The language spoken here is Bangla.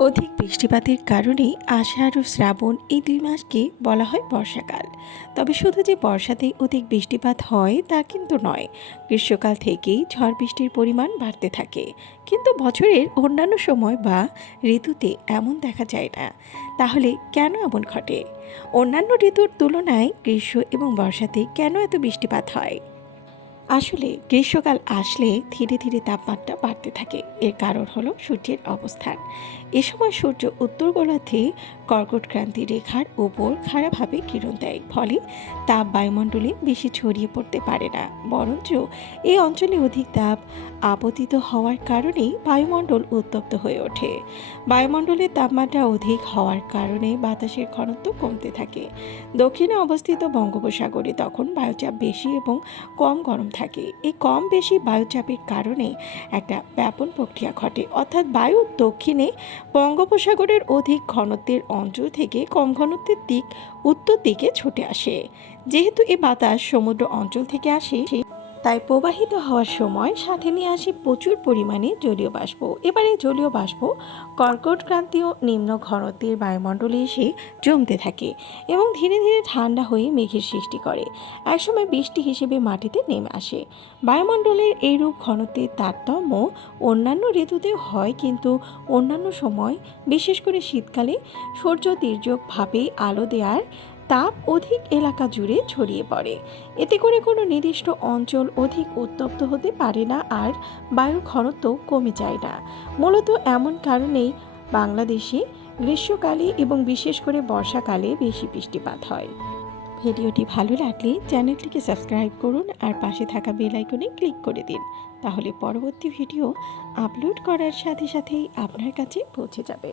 অধিক বৃষ্টিপাতের কারণে আষাঢ় ও শ্রাবণ এই দুই মাসকে বলা হয় বর্ষাকাল। তবে শুধু যে বর্ষাতেই অধিক বৃষ্টিপাত হয় তা কিন্তু নয়। গ্রীষ্মকাল থেকেই ঝড় বৃষ্টির পরিমাণ বাড়তে থাকে। কিন্তু বছরের অন্যান্য সময় বা ঋতুতে এমন দেখা যায় না। তাহলে কেন এমন ঘটে? অন্যান্য ঋতুর তুলনায় গ্রীষ্ম এবং বর্ষাতে কেন এত বৃষ্টিপাত হয়? আসলে গ্রীষ্মকাল আসলে ধীরে ধীরে তাপমাত্রা বাড়তে থাকে। এর কারণ হলো সূর্যের অবস্থান। এ সময় সূর্য উত্তর গোলার্ধে কর্কট ক্রান্তি রেখার উপর খারাপভাবে কিরণ দেয়, ফলে তাপ বায়ুমণ্ডলে বেশি ছড়িয়ে পড়তে পারে না। বরঞ্চ এই অঞ্চলে অধিক তাপ আপতিত হওয়ার কারণেই বায়ুমণ্ডল উত্তপ্ত হয়ে ওঠে। বায়ুমণ্ডলের তাপমাত্রা অধিক হওয়ার কারণে বাতাসের ঘনত্ব কমতে থাকে। দক্ষিণে অবস্থিত বঙ্গোপসাগরে তখন বায়ুচাপ বেশি এবং কম গরম থাকে। এই কম বেশি বায়ুচাপের কারণে একটা ব্যাপন প্রক্রিয়া ঘটে। অর্থাৎ বায়ু দক্ষিণে বঙ্গোপসাগরের অধিক ঘনত্বের অঞ্চল থেকে কম ঘনত্বের দিক উত্তর দিকে ছুটে আসে। যেহেতু এ বাতাস সমুদ্র অঞ্চল থেকে আসে তাই প্রবাহিত হওয়ার সময় সাথে নিয়ে আসি প্রচুর পরিমাণে জলীয় বাষ্প। এবারে জলীয় বাষ্প কর্কট ক্রান্তীয় নিম্ন ঘনত্বের বায়ুমণ্ডলে এসে জমতে থাকে এবং ধীরে ধীরে ঠান্ডা হয়ে মেঘের সৃষ্টি করে। একসময় বৃষ্টি হিসেবে মাটিতে নেমে আসে। বায়ুমণ্ডলের এইরূপ ঘনত্বের তারতম্য অন্যান্য ঋতুতেও হয় কিন্তু অন্যান্য সময়, বিশেষ করে শীতকালে সূর্য দীর্ঘভাবে আলো দেওয়ার তাপ অধিক এলাকা জুড়ে ছড়িয়ে পড়ে। এতে করে কোনো নির্দিষ্ট অঞ্চল অধিক উত্তপ্ত হতে পারে না আর বায়ুর ঘনত্ব কমে যায় না। মূলত এমন কারণেই বাংলাদেশে গ্রীষ্মকালে এবং বিশেষ করে বর্ষাকালে বেশি বৃষ্টিপাত হয়। ভিডিওটি ভালো লাগলে চ্যানেলটিকে সাবস্ক্রাইব করুন আর পাশে থাকা বেল আইকনে ক্লিক করে দিন। তাহলে পরবর্তী ভিডিও আপলোড করার সাথে সাথেই আপনার কাছে পৌঁছে যাবে।